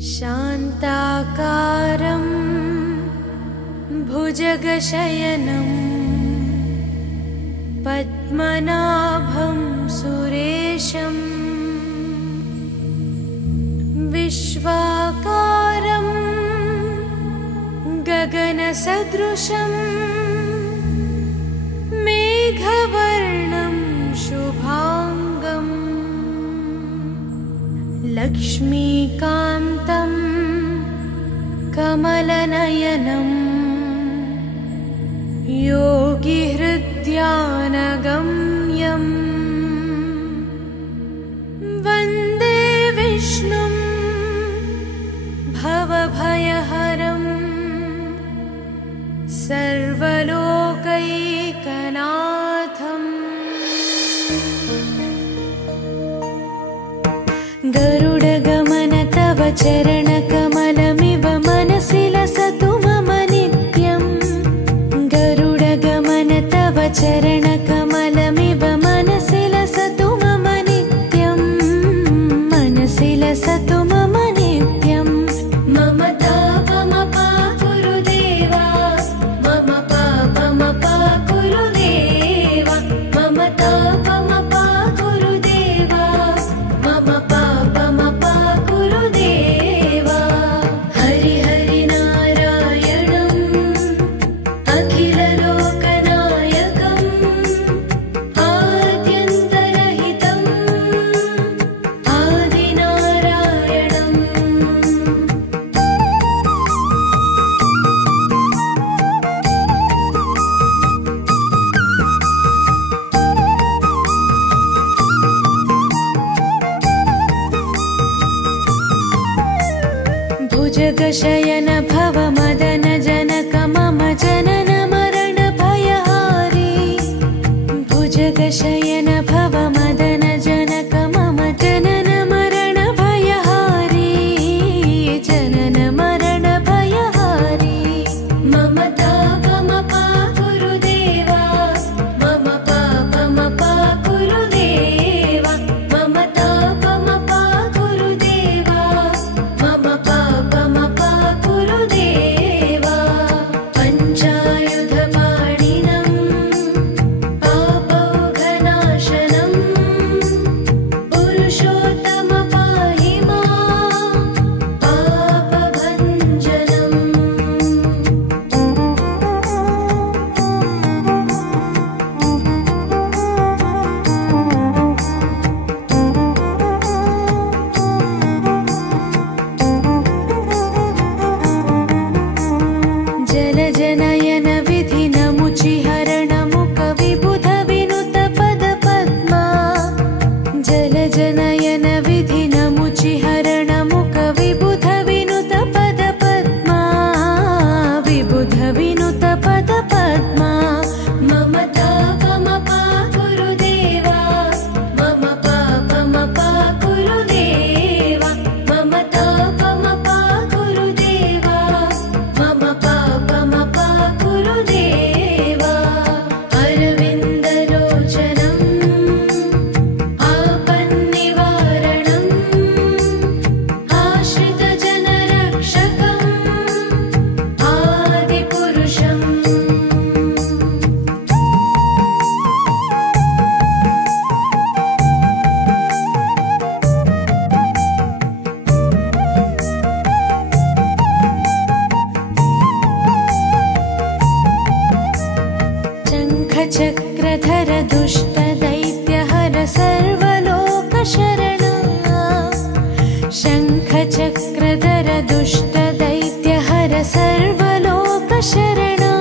शान्ताकारं भुजगशयनं पद्मनाभं सुरेशं विश्वाकारं गगनसदृशं मेघवर्णं शुभांगं लक्ष्मीकान्तं कमलनयनं योगिहृद्यानगम्यं वन्दे विष्णुं भवभयहरं सर्वलोकैकनाथम्। गरुडगमन तव चरणकमलमिव मनसि लसतु मम नित्यम्। गरुडगमन तव चरणकमलमिव मनसि लसतु मम नित्यम्। मनसि लसतु मम नित्यम्। मम तापमपा गुरुदेवा, मम पापमपा गुरुदेवा, मम तापमपा गुरुदेवा, मम पापमपा गुरुदेवा। हरि हरि नारायणम् अखिललोकनायकम् आद्यन्तरहितम् आदिनारायणम्। भुजगशयन भव मदन जनक मम जनन मरण भयहारी। भुजगशयन भव मदन जनक मम जनन मरण भयहारी। जनन मरण भयहारी। मम तापमपा गुरुदेवा, मम पापमपा गुरुदेवा, मम तापमपा गुरुदेवा, मम पापमपा गुरुदेवा। पञ्चायुधपाणिनं पापौघनाशनं पुरुषोत्तम पाहि मां पापभञ्जनम्। जलजनयन विधिनमुचिहरणमुख विबुध विनुत पदपद्मा। जलजनयन विधिनमुचिहरणमुख विबुध विनुत पदपद्मा। विबुध विनुत पदपद्मा। मम तापमपा गुरुदेवा, मम पापमपा गुरुदेवा, मम तापमपा गुरुदेवा, मम पापमपा गुरुदेवा। अरविन्दलोचनम् आपन्निवारणम् आश्रितजनरक्षकम् आदिपुरुषम्। शङ्खचक्रधर दुष्टदैत्यहर सर्वलोकशरणा। शङ्खचक्रधर दुष्टदैत्यहर सर्वलोकशरणा।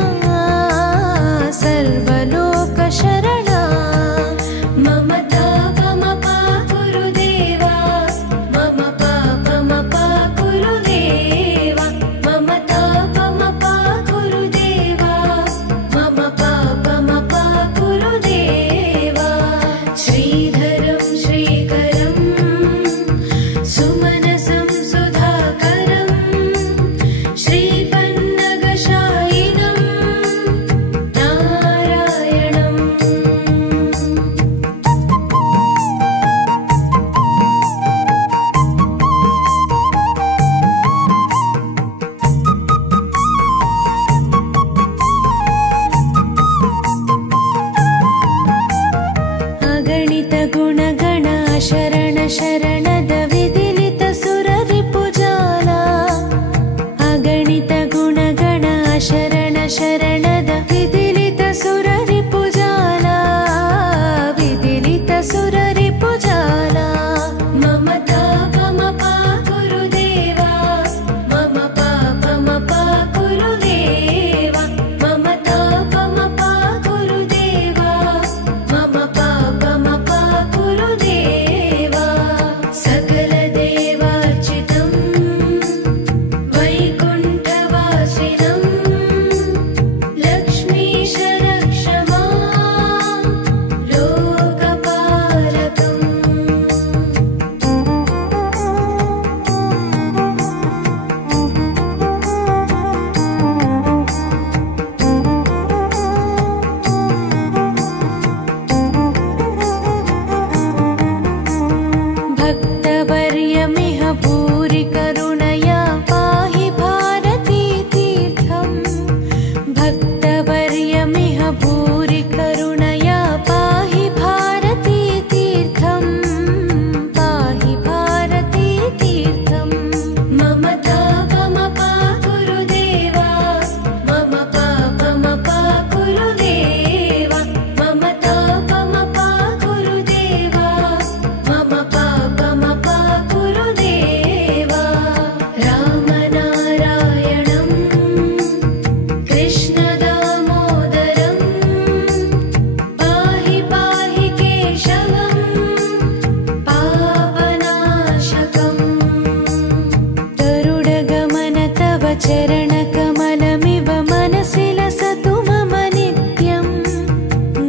सर्वलोकशरणा। मम तापमपा गुरुदेवा, मम पापमपा गुरुदेवा, मम तापमपा गुरुदेवा, मम पापमपा गुरुदेवा। श्रीधरं श्रीकरं सुमनसं सुधाकरं चरणकमलमिव मनसि लसतु मम नित्यं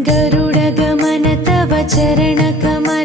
गरुडगमन तव चरणकमल